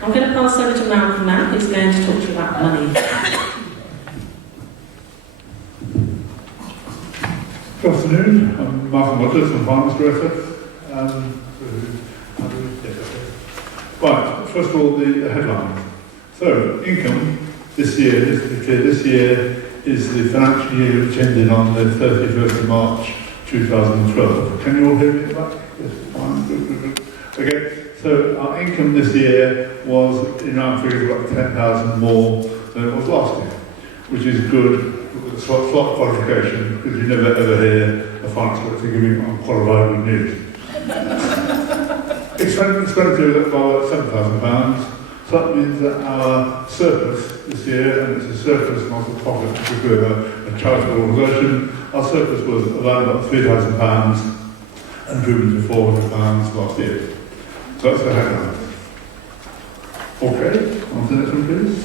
I'm going to pass over to Malcolm now, who's going to talk to you about money. Good afternoon, I'm Malcolm Waters from Finance Director. Right, first of all, the headline. So, income this year, just to be clear, this year is the financial year which ended on the 31st of March 2012. Can you all hear me at the back? Yes, fine, good. Okay, so our income this year was, in round figures, about 10,000 more than it was last year, which is good. With a slight qualification, because you never ever hear a finance director giving unqualified good news. Expenditure is about £7,000, so that means that our surplus this year, and it's a surplus not a profit because we're a charitable organisation, our surplus was around about £3,000 and improvement to £400 last year. So that's the headline. Okay, on to the next one please.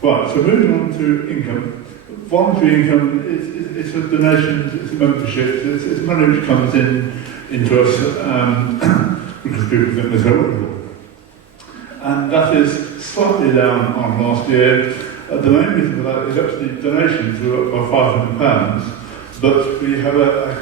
Right, so moving on to income. Voluntary income, it's a donation, it's a membership, it's money which comes into us because people think there's helpful. And that is slightly down on last year. The main reason for that is actually donations were up by £500, but we have a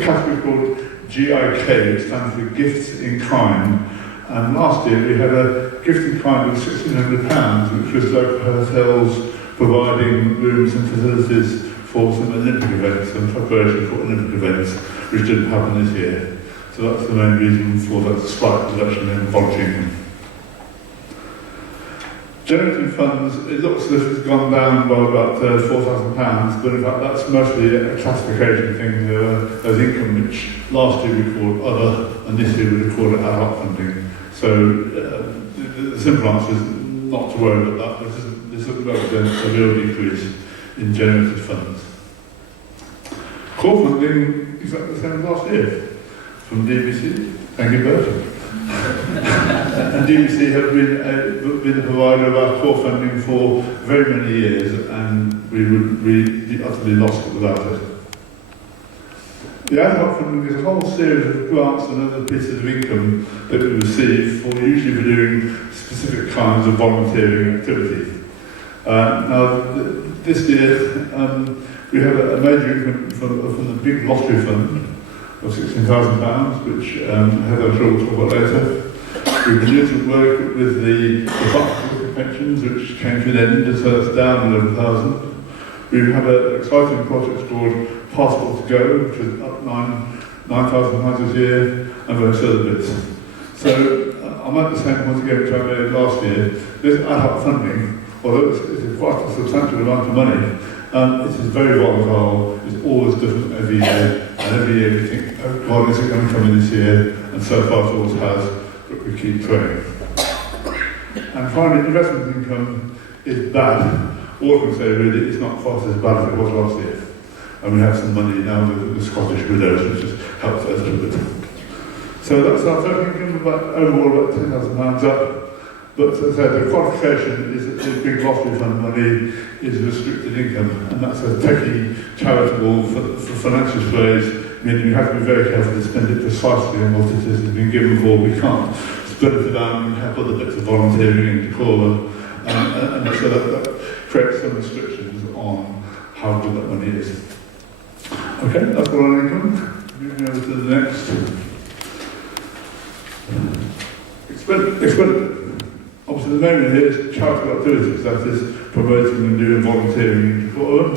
category called GIK, which stands for Gifts in Kind. And last year we had a gift in kind of £1,600, which was local hotels providing rooms and facilities for some Olympic events and preparation for Olympic events, which didn't happen this year. So that's the main reason for that slight reduction in voluntary income. Generating funds, it looks as if it's gone down by about £4,000, but in fact that's mostly a classification thing. There's income which last year we called other, and this year we called it ad hoc funding. So the simple answer is not to worry about that. This represents a real decrease in generated funds. Core funding exactly the same as last year from DBC. Thank you, Bert. And DBC have been a provider of our core funding for very many years, and we would be utterly lost without it. The ad hoc funding is a whole series of grants and other pieces of income that we receive for usually for doing specific kinds of volunteering activity. Now, this year we have a major income from the big lottery fund of £16,000, which Heather I'm sure will talk about later. We've been doing some work with the Department of Pensions, which came to an end, so that's down 11,000. We have an exciting project called Passport to Go, which is up £9,000 this year, and various other bits. So I'm at the same point again which I made last year. This ad hoc funding, although it's quite a substantial amount of money, it is very volatile, it's always different every year, and every year we think, oh God, is it going to come in this year? And so far it always has, but we keep trying. And finally, investment income is bad. All I can say really, it's not quite as bad as it was last year. And we have some money now with the Scottish Widows, which has helped us a little bit. So that's our total income, overall about £10,000 up. But as I said, the qualification is that the big lottery fund money is restricted income, and that's a techie, charitable, for financial phrase, meaning you have to be very careful to spend it precisely on what it is that's been given for. We can't split it down and have other bits of volunteering and decor, and so that creates some restrictions on how good that money is. Okay, that's all on income. Moving over to the next. Expenditure. Obviously, the main one here is charitable activities, that is promoting and doing volunteering in decorum.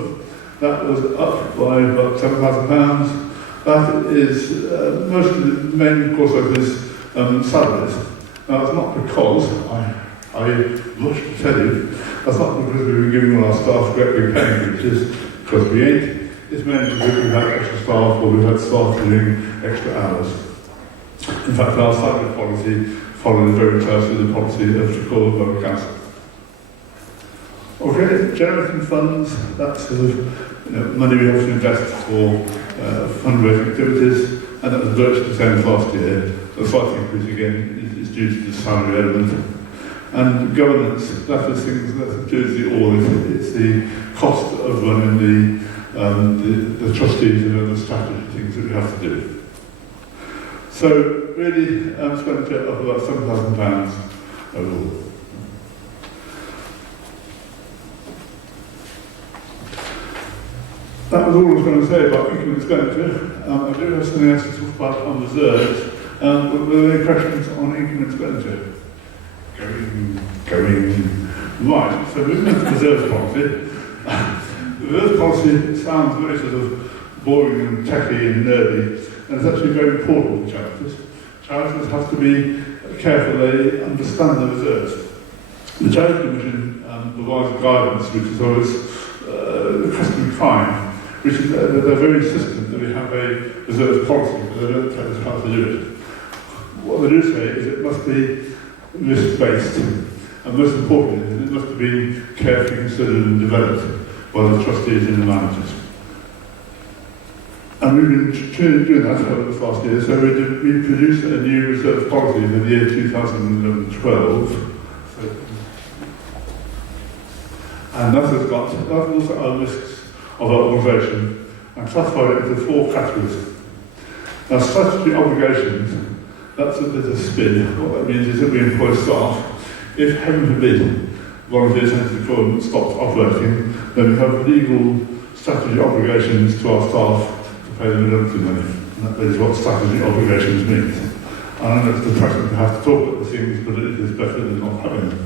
That was up by about £7,000. That is mostly the main course of this salaries. Now, it's not because, I blush to tell you, that's not because we were giving all our staff great big pay increases, because we ain't. It's mainly because we've had extra staff or we've had staff doing extra hours. In fact, our salary policy follows very closely the policy of the Borough Council. Okay, generating funds, that's sort of money we have to invest for fundraising activities, and that was virtually the same as last year. The slight increase again is due to the salary element. And governance, that is things that includes the audit. It's the cost of running the trustees and other statutory things that we have to do. So really, expenditure of about £7,000 overall. That was all I was going to say about income expenditure. I do have something else to talk about on reserves. Were there any questions on income expenditure? Going. Right, so moving on to reserves policy. The reserves policy sounds very sort of boring and techy and nerdy, and it's actually very important for charities. Charities have to be careful they understand the reserves. The Charity Commission provides guidance, which is always the customary fine, which is they're very insistent that we have a reserves policy, but they don't tell us how to do it. What they do say is it must be risk-based, and most importantly, it must have been carefully considered and developed by the trustees and the managers. And we've been doing that over the last year, so we produced a new reserve policy for the year 2012. And that has also our risks of our organisation and classified it into 4 categories. Now, statutory obligations, that's a bit of spin. What that means is that we employ staff. If, heaven forbid, one of the sensitive equipment stops operating, then we have legal statutory obligations to our staff to pay them redundancy money. And that is what statutory obligations means. And I know it's depressing to have to talk about these things, but it is better than not having them.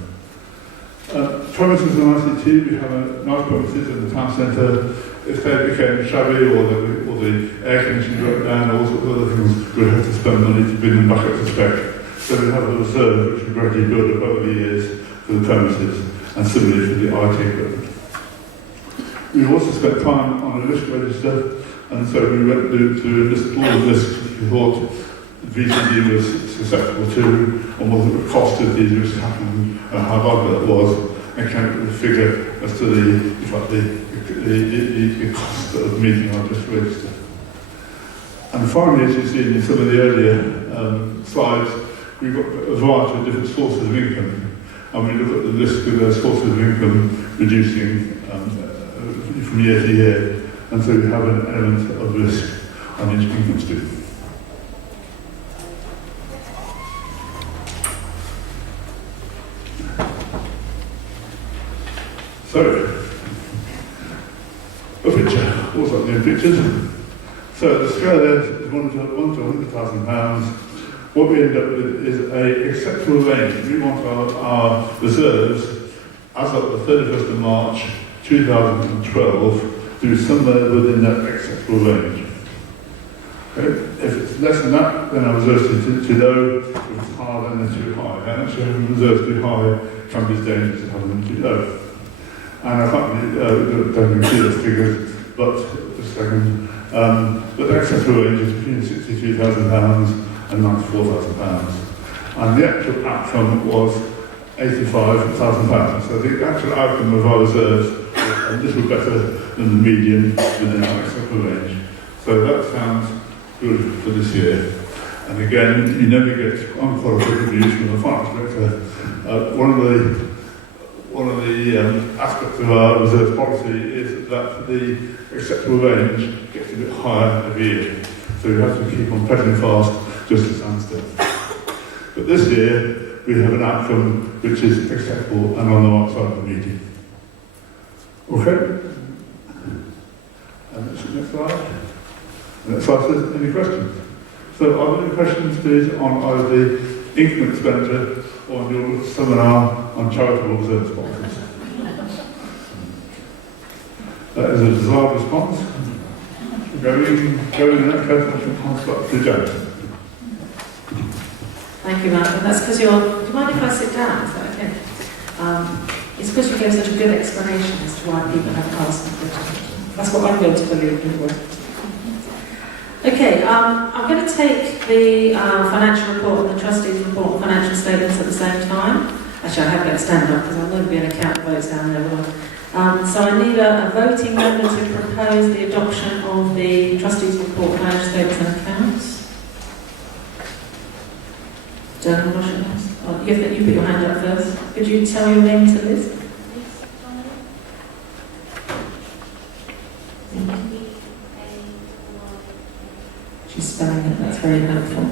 Premises and ICT, we have nice premises in the town centre. If they became shabby or the air conditioning broke down, or all sorts of other things, we'd have to spend money to bring them back up to spec. So we have a reserve which we gradually build up over the years for the premises, and similarly for the IT equipment. We also spent time on a risk register, and so we went to list all the risks which we thought the VCD was susceptible to, and what it would cost if these risks happened, and how bad that was, and came up with a figure as to the cost of meeting our risk register. And finally, as you see in some of the earlier slides, we've got a variety of different sources of income, and we look at the risk of those sources of income reducing from year to year, and so we have an element of risk on each income stream. So, a picture, also new pictures. So the scale there is 1 to £100,000. What we end up with is an acceptable range. We want our reserves, as of the 31st of March 2012, to be somewhere within that acceptable range. Okay? If it's less than that, then our reserves are too low. If it's higher, then they're too high. And actually having reserves too high can be dangerous to have them too low. And I can't don't see those figures, but just a second. But the acceptable range is between £63,000 and £94,000. And the actual outcome was £85,000. So the actual outcome of our reserves was a little better than the median within our acceptable range. So that sounds good for this year. And again, you never get unqualified reviews from the finance director. One of the aspects of our reserve policy is that the acceptable range gets a bit higher every year. So we have to keep on pedaling fast just to stand still. But this year, we have an outcome which is acceptable and on the right side of the median. Okay? And next slide. Next slide says, any questions? So are there any questions, please, on either the income expenditure or on your seminar on charitable reserves policies? That is a desired response. Going in that case, I shall pass back to Janet. Thank you, Malcolm. That's because do you mind if I sit down? Is that okay? It's because you gave such a good explanation as to why people have asked. That's what I'm going to believe anyway. Okay, I'm going to take the financial report and the trustees' report and financial statements at the same time. Actually, I have to stand up because I'm going to be an account votes down there. So I need a voting member to propose the adoption of the trustees' report, financial statements and accounts. Journal Russians. You put your hand up first. Could you tell your name to Liz? Thank you. spelling it. That's very helpful.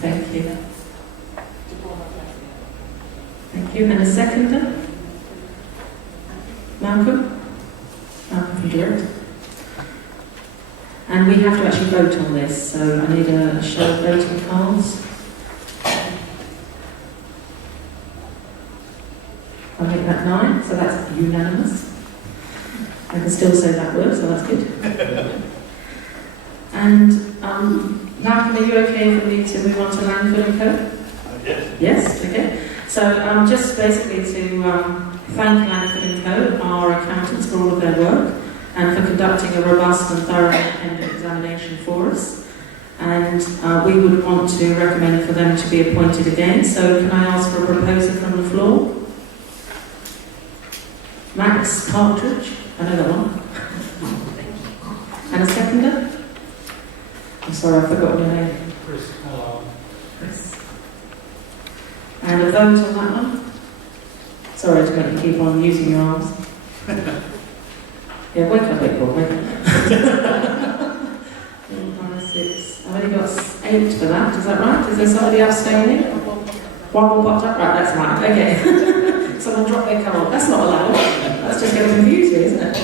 Thank you. Thank you. And a seconder? Malcolm? Malcolm can do it. And we have to actually vote on this, so I need a show of voting cards. I'll make that 9, so that's unanimous. I can still say that word, so that's good. And Malcolm, are you okay for me to move on to Langford and Co? Yes. Yes, okay. So just basically to thank Langford and Co, our accountants, for all of their work and for conducting a robust and thorough independent examination for us. And we would want to recommend for them to be appointed again. So can I ask for a proposal from the floor? Max Partridge, I know that one. And a seconder? I'm sorry, I forgot your name. Chris. Chris. And a vote on that one? Sorry to make you keep on using your arms. Yeah, wake up, wake up, wake up. 4, 5, 6. I've only got 8 for that, is that right? Is there somebody abstaining? One more popped up? Right, that's mine. Okay. Someone dropped their card. That's not allowed. That's just going to confuse me, isn't it?